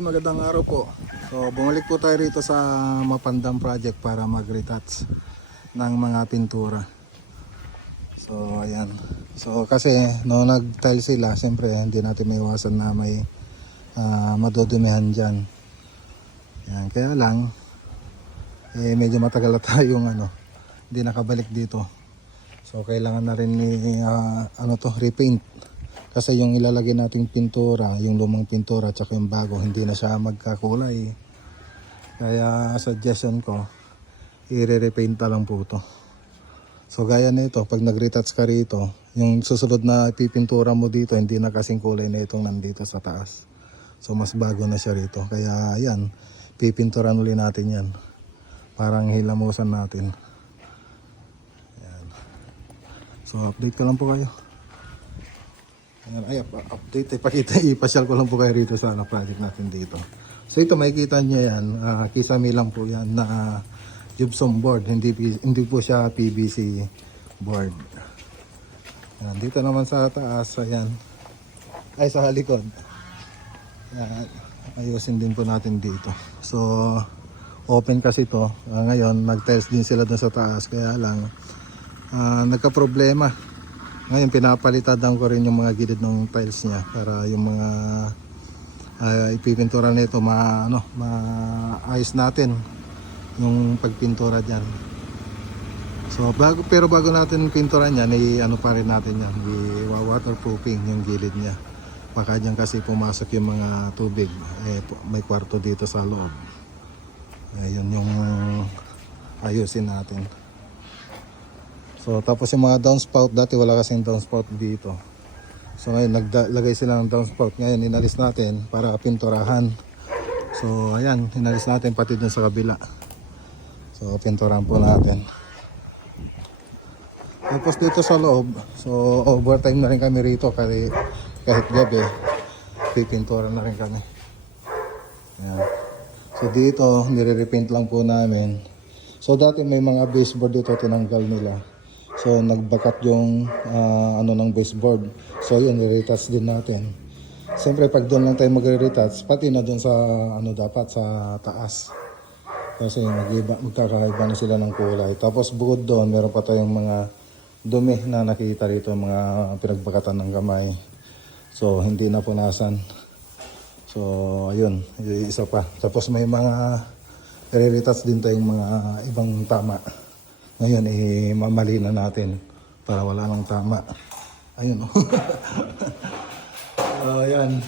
Magandang araw po. So bumalik po tayo rito sa Mapandam Project para mag-retouch ng mga pintura. So ayan. So kasi no nag-tile sila, siyempre hindi natin maiwasan na may madudumihan dyan. Ayan, kaya lang medyo matagal na tayong hindi nakabalik dito. So kailangan na rin repaint. Kasi yung ilalagay nating pintura, yung lumang pintura at saka yung bago, hindi na siya magkakulay. Kaya suggestion ko, i-repaint na lang po ito. So gaya nito, pag nag-retouch ka rito, yung susunod na ipipintura mo dito, hindi na kasing kulay na itong nandito sa taas. So mas bago na siya rito. Kaya yan, pipinturan ulit natin yan. Parang hilamusan natin. Yan. So update ko lang po kayo. Ay, update, ipasyal ko lang po kayo rito sa project natin dito. So ito makikita nyo yan, kisame lang po yan na gypsum board, hindi po siya PVC board. Yan, dito naman sa taas, ayan, ay sa likod. Yan, ayusin din po natin dito. So open kasi ito, ngayon nag-tiles din sila dun sa taas, kaya lang nagka-problema. Ngayon pinapalitan ko rin yung mga gilid ng tiles niya para yung mga ipipintura nito maayos natin yung pagpintura diyan. So bago natin pinturan yan, pa rin natin yan, i-waterproofing yung gilid niya. Baka diyan kasi pumasok yung mga tubig, may kwarto dito sa loob. Ayun yung ayusin natin. So tapos yung mga downspout, dati wala kasing downspout dito. So ngayon naglagay sila ng downspout. Ngayon inalis natin para pinturahan. So ayan, inalis natin pati dun sa kabila. So pinturahan po natin. Tapos dito sa loob, so overtime na rin kami rito kahit gabi. Pipintura na rin kami. Ayan. So dito nire-repaint lang po namin. So dati may mga baseboard dito, tinanggal nila. So nagbakat yung ng baseboard. So yun, i-retouch din natin. Siyempre pag doon lang tayo magre-retouch, pati na doon sa dapat sa taas. Kasi magkakaiba na sila ng kulay. Tapos bukod doon, meron pa tayong mga dumi na nakita rito, mga pinagbakatan ng kamay. So hindi na punasan. So ayun, isa pa. Tapos may mga re-retouch din tayong mga ibang tama. Ngayon, mamali na natin para wala nang tama. Ayun, ayan.